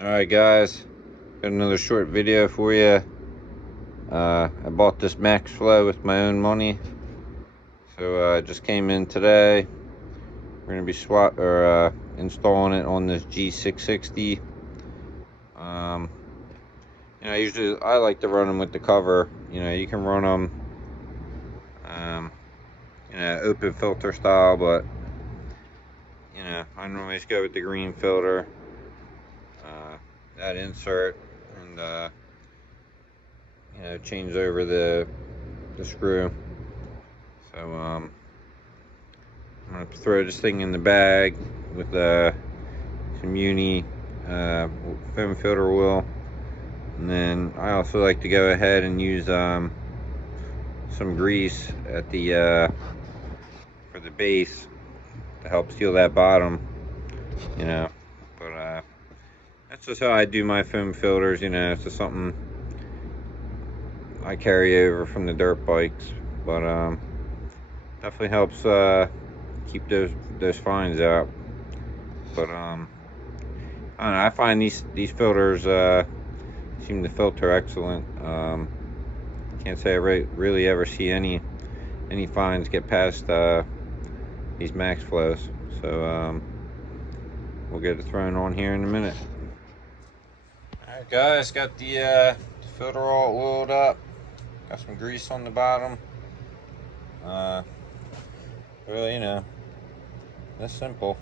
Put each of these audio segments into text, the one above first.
Alright guys, got another short video for you. I bought this Max Flow with my own money. So I just came in today. We're going to be installing it on this G660. Usually I like to run them with the cover. You can run them open filter style, but I normally just go with the green filter. That insert and change over the screw. So I'm gonna throw this thing in the bag with some uni foam filter oil, and then I also like to go ahead and use some grease at the for the base to help seal that bottom. But that's just how I do my foam filters. It's just something I carry over from the dirt bikes, but definitely helps keep those fines out. But I don't know, I find these filters seem to filter excellent. Can't say I really ever see any fines get past these Max Flows. So we'll get it thrown on here in a minute. Alright guys, got the filter all oiled up. Got some grease on the bottom. Really, that's simple.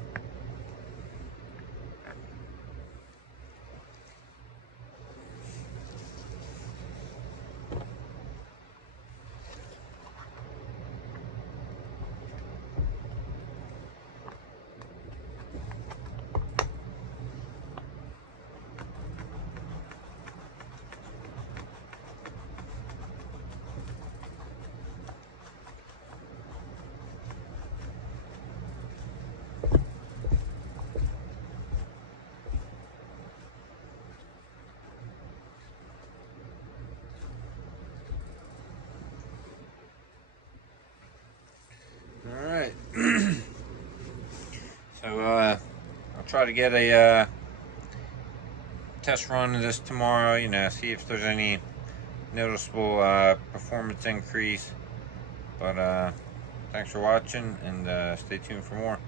Alright. So I'll try to get a test run of this tomorrow, see if there's any noticeable performance increase. But thanks for watching, and stay tuned for more.